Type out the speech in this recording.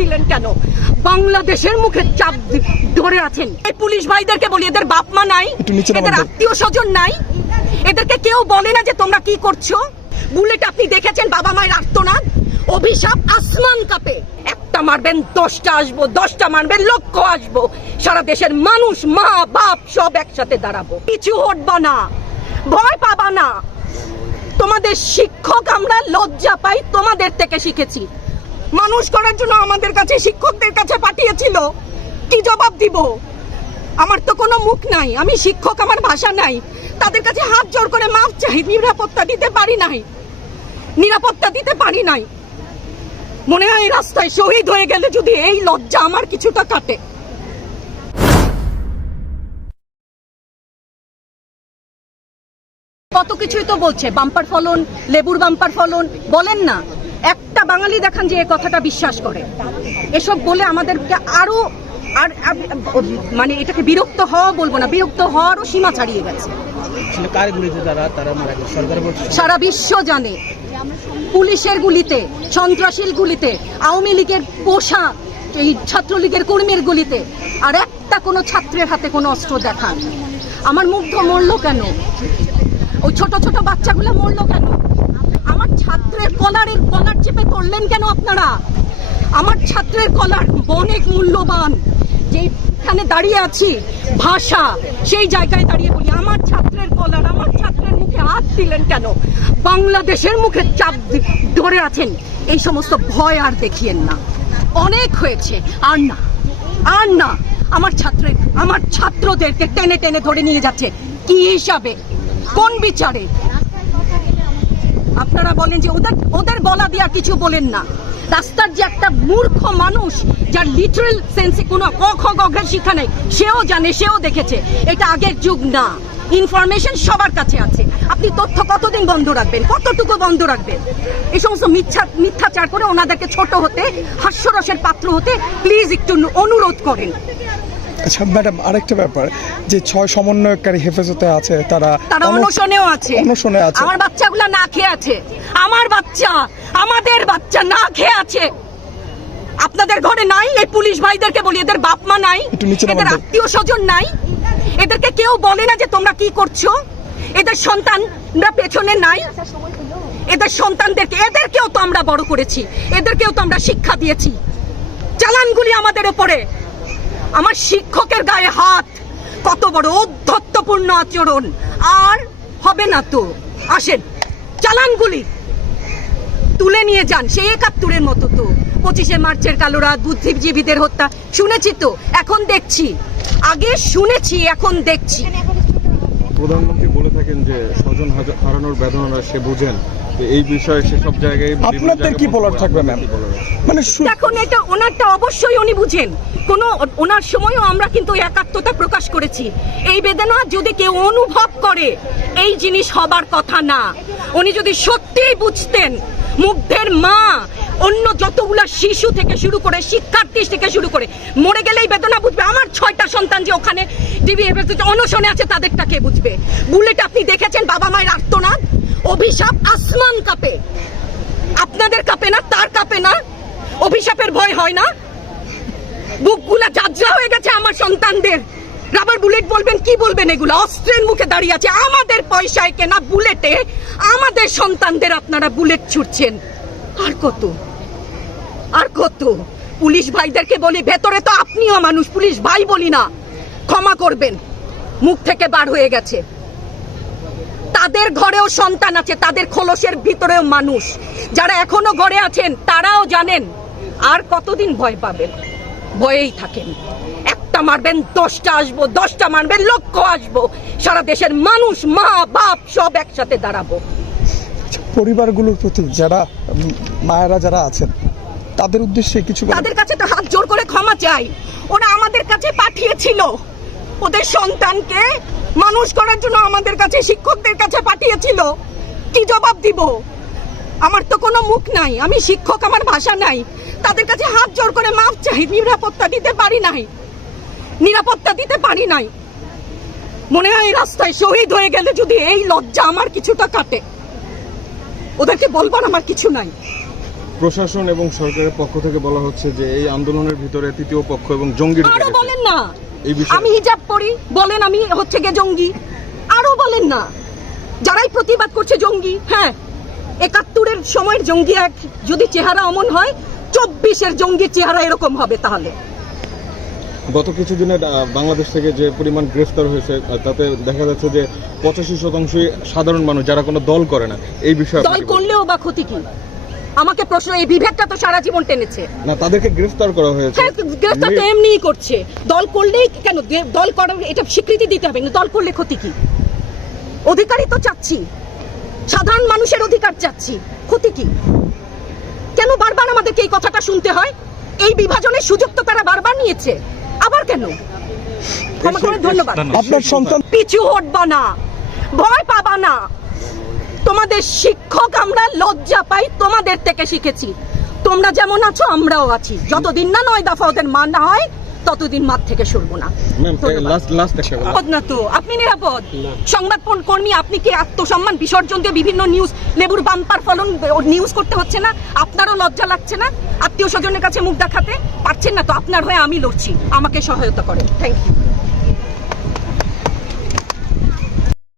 দিলেন কেন? বাংলাদেশের মুখে চাপ ধরে আছেন। এই পুলিশ ভাইদেরকে বলি, এদের বাপ মা নাই, এদের আত্মীয় স্বজন নাই, এদেরকে কেউ বলে না যে তোমরা কি করছো? বুলেট আপনি দেখেছেন, বাবা মায়ের আর্তনাদ, অভিশাপ, আসমান কাঁপে। একটা মারবেন 10টা আসবো, 10টা মারবেন লক্ষ আসবো। সারা দেশের মানুষ, মা বাপ সব একসাথে দাঁড়াবো। কিছু হটবা না, ভয় পাবা না। তোমাদের শিক্ষক আমরা লজ্জা পাই, তোমাদের থেকে শিখেছি। মানুষ করার জন্য আমাদের কাছে শিক্ষকদের কাছে পাঠিয়েছিল, কি জবাব দিব? আমার তো কোনো মুখ নাই, আমি শিক্ষক, আমার ভাষা নাই। তাদের কাছে হাত জোড় করে মাফ চাই, নিরাপত্তা দিতে পারি নাই, নিরাপত্তা দিতে পারি নাই। মনে হয় রাস্তায় শহীদ হয়ে গেলে যদি এই লজ্জা আমার কিছুটা কাটে। কত কিছুই তো বলছে, বাম্পার ফলন, লেবুর বাম্পার ফলন, বলেন না একটা বাঙালি দেখান যে এই কথাটা বিশ্বাস করে। এসব বলে আমাদেরকে আরো মানে এটাকে বিরক্ত হওয়া বলবো না, বিরক্ত হওয়ারও সীমা ছাড়িয়ে গেছে। সারা বিশ্ব জানে পুলিশের গুলিতে, সন্ত্রাসীর গুলিতে, আওয়ামী লীগের পোষা এই ছাত্রলীগের কর্মীর গুলিতে আর একটা কোনো ছাত্রের হাতে কোনো অস্ত্র দেখান। আমার মুগ্ধ মরলো কেন? ওই ছোট ছোট বাচ্চাগুলো মরলো কেন? আমার ছাত্রের কলার চেপে ধরলেন কেন আপনারা? আমার ছাত্রের কলার অনেক মূল্যবান, যেখানে দাঁড়িয়ে আছি ভাষা, সেই জায়গায় দাঁড়িয়ে বলি আমার ছাত্রের কলার, আমার ছাত্রের মুখে হাত দিলেন কেন? বাংলাদেশের মুখে চাপ ধরে আছেন। এই সমস্ত ভয় আর দেখিয়েন না, অনেক হয়েছে, আর না, আর না। আমার ছাত্রদেরকে টেনে টেনে ধরে নিয়ে যাচ্ছে, কি হিসাবে, কোন বিচারে? আপনারা বলেন যে ওদের গলা দিয়ে কিছু বলেন না। রাস্তার যে একটা মূর্খ মানুষ, যার লিটারাল সেন্সে কোনো ক খ গ ঘ শিক্ষা নেই, সেও জানে, সেও দেখেছে এটা আগের যুগ না। ইনফরমেশন সবার কাছে আছে। আপনি তথ্য কতদিন বন্ধ রাখবেন? কতটুকু বন্ধ রাখবেন? এই সমস্ত মিথ্যাচার করে ওনাদেরকে ছোট হতে, হাস্যরসের পাত্র হতে প্লিজ একটু অনুরোধ করেন। আচ্ছা ম্যাডাম, আরেকটা ব্যাপার, যে 6 সমন্বয়কারী হেফাজতে আছে, তারা অনশনেও আছে। আমার বাচ্চাগুলো না খেয়ে আছে, আমার বাচ্চা, আমাদের বাচ্চা না খেয়ে আছে। আপনাদের ঘরে নাই? এই পুলিশ ভাইদেরকে বলি, এদের বাপ মা নাই, এদের আত্মীয় স্বজন নাই, এদেরকে কেউ বলে না যে তোমরা কি করছো? এদের সন্তানরা পেছনে নাই? এদের সন্তানদেরকে, এদেরকেও তো আমরা বড় করেছি, এদেরকেও তো আমরা শিক্ষা দিয়েছি। চালানগুলি আমাদের উপরে। আমার শিক্ষকের গায়ে হাত, কত বড় অধ্যত্বপূর্ণ আচরণ! আর হবে না তো, আসেন চালানগুলি তুলে নিয়ে যান, সেই 71-এর মতো তো। 25শে মার্চের কালো রাত, বুদ্ধিজীবীদের হত্যা শুনেছি তো, এখন দেখছি। আগে শুনেছি, এখন দেখছি। প্রধানমন্ত্রী বলে থাকেন যে স্বজন হারানোর বেদনা সে বুঝেন, এই বিষয়ে সেসব জায়গায় আপনাদের কি বলার থাকবে ম্যাম? মানে দেখুন, এটা ওনারটা অবশ্যই উনি বুঝেন। ওনার সময়ও আমরা কিন্তু একাত্মতা প্রকাশ করেছি। এই বেদনা যদি কেউ অনুভব করে, এই জিনিস হবার কথা না। উনি যদি সত্যিই বুঝতেন, মুগ্ধের মা, অন্য যতগুলা শিশু থেকে শুরু করে, শিক্ষার্থী থেকে শুরু করে মরে গেলেই বেদনা বুঝবে। আমার 6টা সন্তান যে ওখানে অনশনে আছে, তাদেরটা কে বুঝবে? বুলেট আপনি দেখেছেন, বাবা মায়ের আর্তনাদ, অভিশাপ, আসমান কাঁপে। আপনাদের কাঁপে না? তার কাঁপে না? অভিশাপের ভয় হয় না? বুকগুলা যাত্রা হয়ে গেছে আমার সন্তানদের। রাবার বুলেট বলবেন, কি বলবেন? এগুলো অস্ত্রের মুখে দাঁড়িয়ে আছে, আমাদের পয়সায় কেনা বুলেটে আমাদের সন্তানদের আপনারা বুলেট ছুটছেন। আর কত, আর কত? পুলিশ ভাইদেরকে বলি, ভেতরে তো আপনিও মানুষ, পুলিশ ভাই বলি না, ক্ষমা করবেন, মুখ থেকে বার হয়ে গেছে। তাদের ঘরেও সন্তান আছে, তাদের খোলসের ভিতরেও মানুষ। যারা এখনো ঘরে আছেন তারাও জানেন আর কতদিন ভয় পাবেন। ভয়েই থাকেন। একটা মারবেন 10টা আসবো, 10টা মারবেন লক্ষ আসবো। সারা দেশের মানুষ, মা বাপ সব একসাথে দাঁড়াবো। পরিবারগুলোর প্রতি যারা মায়েরা যারা আছেন, তাদের উদ্দেশ্যে কিছু, তাদের কাছে তো হাত জোর করে ক্ষমা চাই। ওরা আমাদের কাছে পাঠিয়েছিল ওদের সন্তানকে মানুষ করার জন্য, আমাদের কাছে শিক্ষকদের কাছে পাঠিয়েছিল, কি জবাব দিব? আমার তো কোনো মুখ নাই, আমি শিক্ষক, আমার ভাষা নাই। তাদের কাছে হাত জোর করে মাফ চাই, নিরাপত্তা দিতে পারি নাই, নিরাপত্তা দিতে পারি নাই। মনে হয় রাস্তায় শহীদ হয়ে গেলে যদি এই লজ্জা আমার কিছুটা কাটে। ওদেরকে বলবার আমার কিছু নাই। প্রশাসন এবং সরকারের পক্ষ থেকে বলা হচ্ছে যে এই আন্দোলনের ভিতরে তৃতীয় পক্ষ এবং জঙ্গি ঢুকে আরো গেছে। বলেন না, এই বিষয়ে আমি হিজাব পরি বলেন আমি হচ্ছে গিয়ে জঙ্গি, আরো বলেন না যারাই প্রতিবাদ করছে জঙ্গি। হ্যাঁ, ৭১-এর সময়ের জঙ্গি এক যদি চেহারা অমন হয়, ২৪-এর জঙ্গির চেহারা এরকম হবে। তাহলে গত কিছুদিনে বাংলাদেশ থেকে যে পরিমাণ গ্রেফতার হয়েছে তাতে দেখা যাচ্ছে যে ৮৫% সাধারণ মানুষ যারা কোনো দল করে না। এই বিষয়ে দল করলেও বা ক্ষতি কি? আমাকে প্রশ্ন, এই বিভেদটা তো সারা জীবন টেনেছে। না, তাদেরকে গ্রেফতার করা হয়েছে। হ্যাঁ, গ্রেফতার তো এমনিই করছে। দল করলেই কেন, দল করার এটা স্বীকৃতি দিতে হবে না। দল করলে ক্ষতি কি? অধিকারই তো চাচ্ছি, সাধারণ মানুষের অধিকার চাচ্ছি, ক্ষতি কি? কেন বারবার আমাদেরকে এই কথাটা শুনতে হয়? এই বিভাজনের সুযোগ তো তারা বারবার নিয়েছে, আবার কেন? ক্ষমা করে, ধন্যবাদ। আপনার সন্তান পিছু হটবা না, ভয় পাবা না। তোমাদের শিক্ষক আমরা লজ্জা পাই, তোমাদের থেকে শিখেছি। তোমরা যেমন আছো আমরাও আছি। যতদিন না ৯ দফা ওদের মানা হয় ততদিন মাঠ থেকে সরবো না। ম্যাম, লাস্ট একটা কথা। নিরাপদ না তো? আপনি নিরাপদ? সংবাদ কর্মী আপনি কি আত্মসম্মান বিসর্জন দিয়ে বিভিন্ন নিউজ, লেবুর বাম্পার ফলন নিউজ করতে হচ্ছে না? আপনারও লজ্জা লাগছে না আত্মীয় স্বজনের কাছে মুখ দেখাতে? পারছেন না তো? আপনার হয়ে আমি লড়ছি, আমাকে সহায়তা করেন। Thank you.